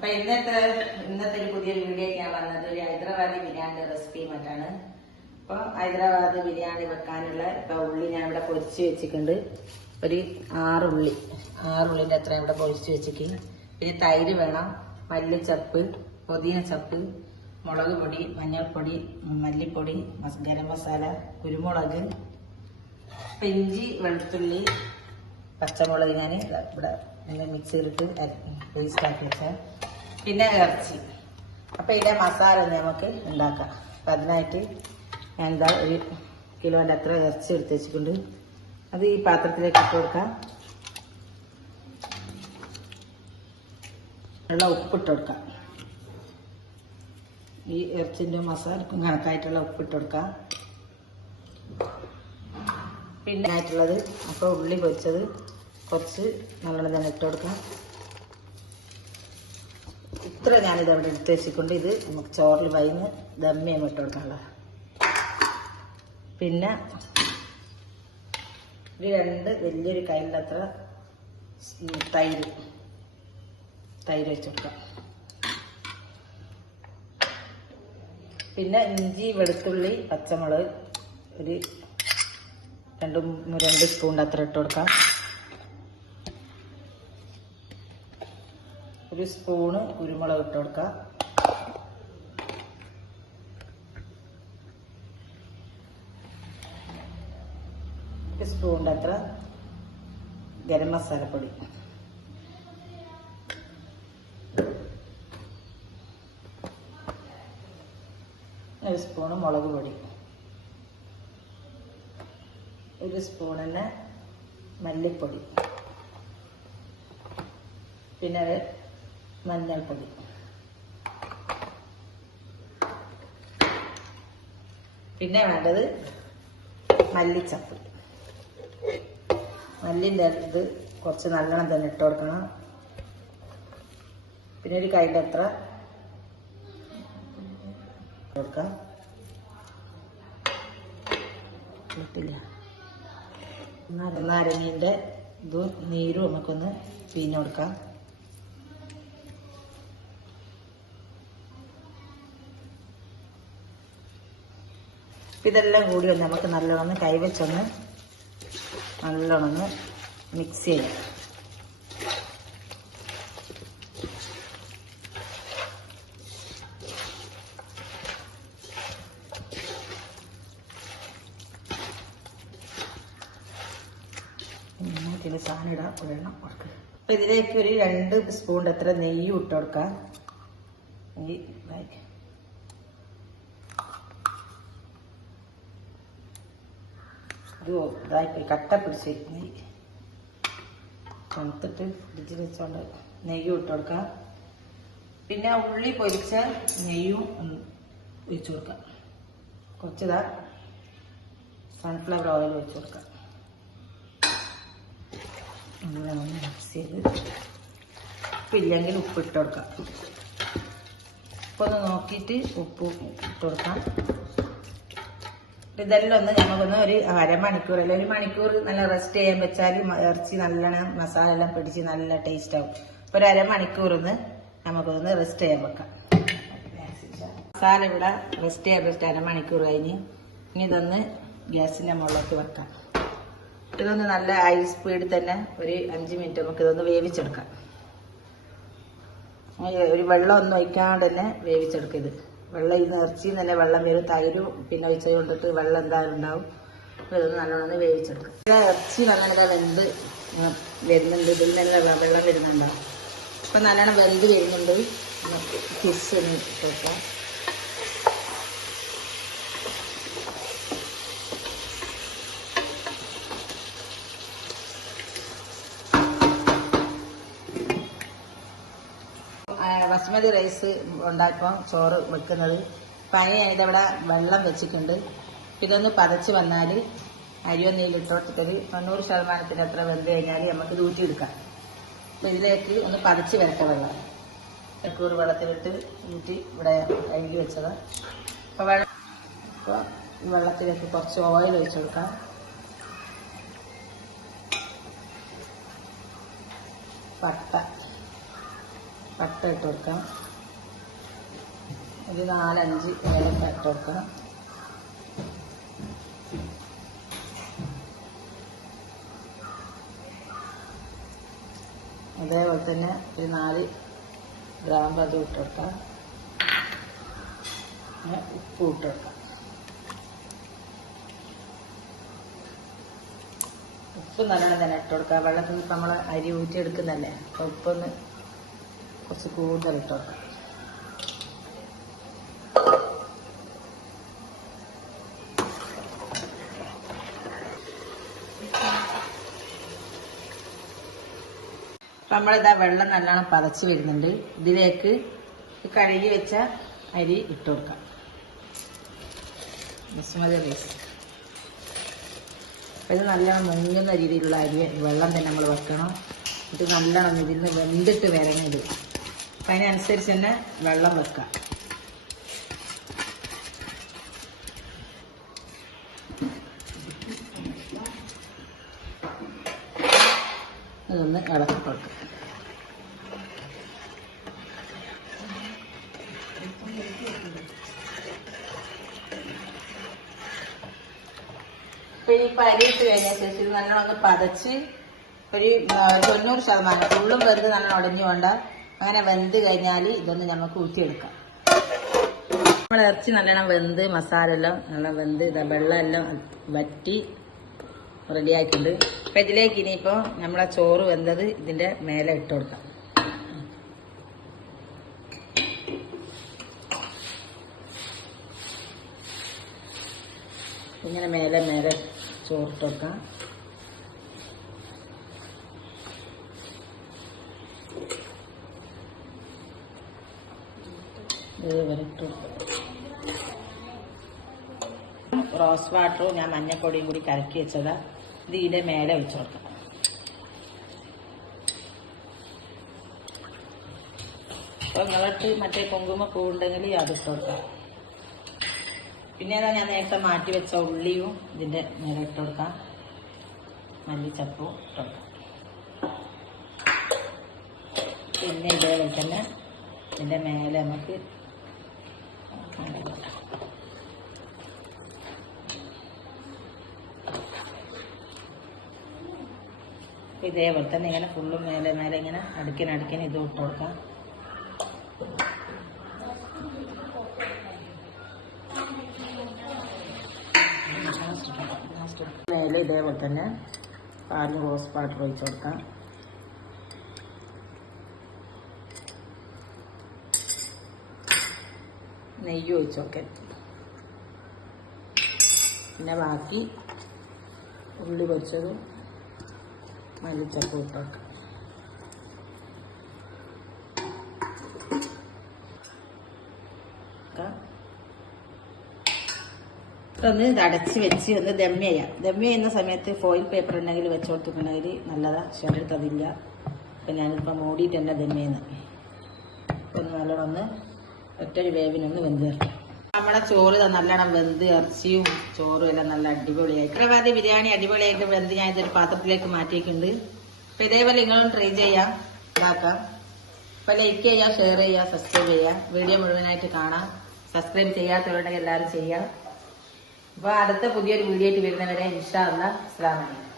അപ്പൊ ഇന്നത്തെ ഇന്നത്തെ ഒരു പുതിയൊരു വീഡിയോ ഞാൻ വന്നത് ഒരു ഹൈദരാബാദി ബിരിയാണി റെസിപ്പി മറ്റാണ്. അപ്പൊ ഹൈദരാബാദ് ബിരിയാണി വെക്കാനുള്ള ഇപ്പൊ ഉള്ളി ഞാൻ ഇവിടെ പൊരിച്ച് വെച്ചിട്ടുണ്ട്. ഒരു ആറുള്ളി ആറുള്ളിന്റെ അത്ര ഇവിടെ പൊരിച്ച് വെച്ചിട്ട്. പിന്നെ തൈര് വേണം മല്ലിച്ചപ്പ് പുതിന ചപ്പ് മുളക് പൊടി മഞ്ഞൾപ്പൊടി മല്ലിപ്പൊടി ഗരം മസാല കുരുമുളക് പെഞ്ചി വെളുത്തുള്ളി പച്ചമുളക് ഞാൻ ഇവിടെ മിക്സിയിലിട്ട് പേസ്റ്റ് ആക്കി വെച്ച. പിന്നെ ഇറച്ചി. അപ്പൊ ഇതിന്റെ മസാല നമുക്ക് ഉണ്ടാക്കാം. അപ്പൊ അതിനായിട്ട് ഞാൻ എന്താ ഒരു കിലോന്റെ അത്ര ഇറച്ചി എടുത്ത് വെച്ചിട്ടുണ്ട്. അത് ഈ പാത്രത്തിലേക്ക് ഇട്ട് കൊടുക്കാം. ഉള്ള ഉപ്പിട്ട് കൊടുക്കാം. ഈ ഇറച്ചിന്റെ മസാലക്കും കണക്കായിട്ടുള്ള ഉപ്പിട്ട് കൊടുക്കാം. പിന്നെ ആയിട്ടുള്ളത് അപ്പോൾ ഉള്ളി പൊരിച്ചത് കുറച്ച് നല്ലോണം തന്നെ ഇട്ട് കൊടുക്കാം. ഇത്ര ഞാനിത് അവിടെ എടുത്ത് വെച്ചിട്ടുണ്ട്. ഇത് നമുക്ക് ചോറിൽ വൈന്ന് ദമ്മിയും ഇട്ട് കൊടുക്കാനുള്ള പിന്നെ ഒരു രണ്ട് വലിയൊരു കയ്യിലത്ര തൈര്. തൈര് വെച്ച് കൊടുക്കാം. പിന്നെ ഇഞ്ചി വെളുത്തുള്ളി പച്ചമുളക് ഒരു രണ്ട് രണ്ട് സ്പൂണിന്റെ അത്ര ഇട്ട് കൊടുക്കാം. ഒരു സ്പൂണ് കുരുമുളക് ഇട്ട് കൊടുക്കാം. ഒരു സ്പൂണിന്റെ അത്ര ഗരം മസാലപ്പൊടി ഒരു സ്പൂണ് മുളക് പൊടി. ഒരു സ്പൂണിന് മല്ലിപ്പൊടി. പിന്നെ മഞ്ഞൾപ്പൊടി പിന്നെ വേണ്ടത് മല്ലിച്ചപ്പ്. മല്ലിന്റെ ഇത് കുറച്ച് നല്ലോണം തന്നെ ഇട്ട് കൊടുക്കണം. പിന്നെ ഒരു കൈന്റെ അത്ര കൊടുക്കാം. ഇട്ടില്ല. നാരങ്ങീന്റെ ഇതും നീരും നമുക്കൊന്ന് പിഴിഞ്ഞ് കൊടുക്കാം ഇപ്പം ഇതെല്ലാം കൂടി ഒന്ന് നമുക്ക് നല്ലോണം കൈവച്ചൊന്ന് നല്ലോണം മിക്സ് ചെയ്യാം. സാധനം ഇടാം. വെള്ളം കൊടുക്കുക അപ്പം ഇതിലേക്ക് ഒരു രണ്ട് സ്പൂണിന്റെ അത്ര നെയ്യ് ഇട്ട് കൊടുക്കാം. നെയ്യ് ഇത് ഇതായിപ്പോയി കട്ട പിടിച്ചിരിക്കുന്നത് തണുത്തിട്ട് ഫ്രിഡ്ജിൽ വെച്ചോണ്ട് നെയ്യും ഇട്ട് കൊടുക്കാം. പിന്നെ ഉള്ളി പൊരിച്ച നെയ്യും ഒഴിച്ചു കൊടുക്കാം. കുറച്ചിതാ സൺഫ്ലവർ ഓയിൽ ഒഴിച്ചു കൊടുക്കാം. മിക്സ് ചെയ്ത് ഉപ്പില്ലെങ്കിൽ ഉപ്പ് ഇട്ട് കൊടുക്കാം. ഉപ്പൊന്ന് നോക്കിയിട്ട് ഉപ്പ് ഇട്ട് കൊടുക്കാം. ഇതെല്ലാം ഒന്ന് നമുക്കൊന്ന് ഒരു അരമണിക്കൂർ അല്ലെങ്കിൽ ഒരു മണിക്കൂർ നല്ല റെസ്റ്റ് ചെയ്യാൻ വെച്ചാൽ ഇറച്ചി നല്ലോണം മസാല എല്ലാം പിടിച്ച് നല്ല ടേസ്റ്റ് ആവും. അപ്പൊ ഒരു അരമണിക്കൂർ ഒന്ന് നമുക്കൊന്ന് റെസ്റ്റ് ചെയ്യാൻ വെക്കാം. മസാല ഇവിടെ റെസ്റ്റ് ചെയ്യാൻ വെച്ചിട്ട് അരമണിക്കൂർ കഴിഞ്ഞ് ഇനി ഇതൊന്ന് ഗ്യാസിന്റെ മുകളിലേക്ക് വെക്കാം. ഇതൊന്ന് നല്ല ഹൈ സ്പീഡിൽ തന്നെ ഒരു അഞ്ച് മിനിറ്റ് നമുക്ക് ഇതൊന്ന് വേവിച്ചെടുക്കാം. ഒരു വെള്ളം ഒന്നും ഒഴിക്കാണ്ട് തന്നെ വേവിച്ചെടുക്കുക ഇത്. വെള്ളം ഇരുന്ന് ഇറച്ചിയിൽ തന്നെ വെള്ളം വരും. തൈരും പിന്നെ ഒഴിച്ച കൊണ്ടിട്ട് വെള്ളം എന്തായാലും ഉണ്ടാവും? ഇതൊന്ന് നല്ലോണം വേവിച്ചെടുക്കും. ഇറച്ചി അങ്ങനെ വെന്ത് വരുന്നുണ്ട്. ഇതിൽ തന്നെ വെള്ളം വരുന്നുണ്ടാവും അപ്പം നല്ലോണം വെന്ത് വരുന്നുണ്ട്. നമുക്ക് ഫിഷ് ഒന്ന് ഇട്ട് വെക്കാം ആ, ബസ്മതി റൈസ് ഉണ്ടാക്കുമ്പോൾ ചോറ് വെക്കുന്നത്. പനി അതിന്റെ വെള്ളം വെച്ചിട്ടുണ്ട്. ഇതൊന്ന് പതച്ച് വന്നാൽ അരിയോ നീലിട്ടോട്ടൊരു തൊണ്ണൂറ് ശതമാനത്തിന് അത്ര വെന്ത് കഴിഞ്ഞാൽ നമുക്ക് ഇത് ഊറ്റിയെടുക്കാം അപ്പം ഇതിലേക്ക് ഒന്ന് പതച്ച് വരട്ടെ വെള്ളം. മണിക്കൂർ വെള്ളത്തിലിട്ട് ഊറ്റി ഇവിടെ കഴുകി വെച്ചത്. അപ്പോൾ വെള്ളം അപ്പോൾ വെള്ളത്തിലേക്ക് കുറച്ച് ഓയിൽ ഒഴിച്ചു കൊടുക്കാം. പട്ട. പട്ട ഇട്ട് കൊടുക്കാം. ഒരു നാലഞ്ച് ഏലക്ക ഇട്ട് കൊടുക്കാം. അതേപോലെ തന്നെ ഒരു നാല് ഗ്രാമ്പ് അത് ഇട്ട് കൊടുക്കാം. ഉപ്പ് ഇട്ട് കൊടുക്കാം. ഉപ്പ് നല്ലോണം തന്നെ ഇട്ട് കൊടുക്കാം. വെള്ളത്തിൽ നിന്ന് നമ്മൾ അരി ഊറ്റിയെടുക്കുന്നല്ലേ അപ്പോൾ ഉപ്പൊന്ന് കുറച്ച് കൂടുതൽ ഇട്ട് നമ്മളിതാ വെള്ളം നല്ലോണം പതച്ച് വരുന്നുണ്ട്. ഇതിലേക്ക് കഴുകി വെച്ച അരി ഇട്ട് കൊടുക്കാം. ബസുമതി റൈസ് അപ്പം ഇത് നല്ലോണം മുങ്ങുന്ന രീതിയിലുള്ള അരി വെള്ളം തന്നെ നമ്മൾ വെക്കണം. ഇത് നല്ലോണം ഇതിൽ നിന്ന് വെന്തിട്ട് വരണം ഇത് അതിനനുസരിച്ച് തന്നെ വെള്ളം വെക്കാം അതൊന്ന് ഇളക്കി കൊടുക്കുക ഈ പരിയിട്ട് കഴിഞ്ഞ ശേഷം നല്ലോണം പതച്ച് ഒരു തൊണ്ണൂറ് ശതമാനം ഫുള്ളും വെറുതെ നല്ലോണം ഉടഞ്ഞു വേണ്ട അങ്ങനെ വെന്ത് കഴിഞ്ഞാൽ ഇതൊന്ന് നമുക്ക് ഊറ്റിയെടുക്കാം. നമ്മൾ ഇറച്ചി നല്ലോണം വെന്ത് മസാല എല്ലാം നല്ല വെന്ത് ഇതാ വെള്ളം എല്ലാം വറ്റി റെഡി ആയിട്ടുണ്ട്. അപ്പൊ ഇതിലേക്ക് ഇനിയിപ്പോ നമ്മളെ ചോറ് വെന്തത് ഇതിന്റെ മേലെ ഇട്ട് കൊടുക്കാം. ഇങ്ങനെ മേലെ മേലെ ചോറിട്ട് കൊടുക്കാം. റോസ് വാട്ടറും ഞാൻ മഞ്ഞപ്പൊടിയും കൂടി കലക്കി വെച്ചതാ. ഇത് ഇതിന്റെ മേലെ വെച്ച് കൊടുക്കാം. അപ്പൊ നിങ്ങളിട്ട് മറ്റേ കുങ്കുമപ്പൂ ഉണ്ടെങ്കിൽ അത് കൊടുക്കാം. പിന്നെ ഏതാ ഞാൻ നേരത്തെ മാറ്റി വെച്ച ഉള്ളിയും ഇതിന്റെ മേലെ ഇട്ട് കൊടുക്കാം. മല്ലിച്ചപ്പും ഇട്ട് കൊടുക്കാം. പിന്നെ ഇതേപോലെ തന്നെ ഇതിന്റെ മേലെ നമുക്ക് ഇതേപോലെ തന്നെ ഇങ്ങനെ ഫുള്ളും മേലെ മേലെ ഇങ്ങനെ അടുക്കിന് അടുക്കിന് ഇത് ഇട്ട് കൊടുക്കാം. മേലെ ഇതേപോലെ തന്നെ പാലിന് റോസ് പാട്ട് ഒഴിച്ചു കൊടുക്കാം. നെയ്യ് ഒഴിച്ച് കൊടുക്കാൻ പിന്നെ ബാക്കി ഉള്ളി പൊരിച്ചതും മല്ലിച്ചപ്പ് ഇട്ടൊക്കെ ഒന്ന് അടച്ച് വെച്ച് ഒന്ന് ദമ്മ ചെയ്യാം. ചെയ്യുന്ന സമയത്ത് ഫോയിൽ പേപ്പർ ഉണ്ടെങ്കിൽ വെച്ച് കൊടുത്തിട്ടുണ്ടെങ്കിൽ നല്ലതാ. പക്ഷെ എന്റെ അടുത്ത് അതില്ല അപ്പം ഞാനിപ്പോൾ മൂടിയിട്ട് തന്നെ ചെയ്യുന്നത് ഒന്ന് നല്ലോണം ഒന്ന് ഒറ്റൊരു വേവിനൊന്ന് വെന്ത് ചേർക്കാം. നമ്മുടെ ചോറ് നല്ലോണം വെന്ത് ഇറച്ചിയും ചോറും എല്ലാം നല്ല അടിപൊളിയായി. ഹൈദരാബാദി ബിരിയാണി അടിപൊളിയായിട്ട് വെന്ത് ഞാൻ ഇതൊരു പാത്രത്തിലേക്ക് മാറ്റിയിട്ടുണ്ട്. അപ്പൊ ഇതേപോലെ നിങ്ങളും ട്രൈ ചെയ്യാം. ഇതാക്കാം. അപ്പൊ ലൈക്ക് ചെയ്യുക ഷെയർ ചെയ്യുക സബ്സ്ക്രൈബ് ചെയ്യുക വീഡിയോ മുഴുവനായിട്ട് കാണാം. സബ്സ്ക്രൈബ് ചെയ്യാത്തവരുണ്ടെങ്കിൽ എല്ലാവരും ചെയ്യാം. അപ്പൊ അടുത്ത പുതിയൊരു വീഡിയോ ആയിട്ട് വരുന്നവരെ ഇൻഷാ അല്ല അസ്സലാമു അലൈക്കും.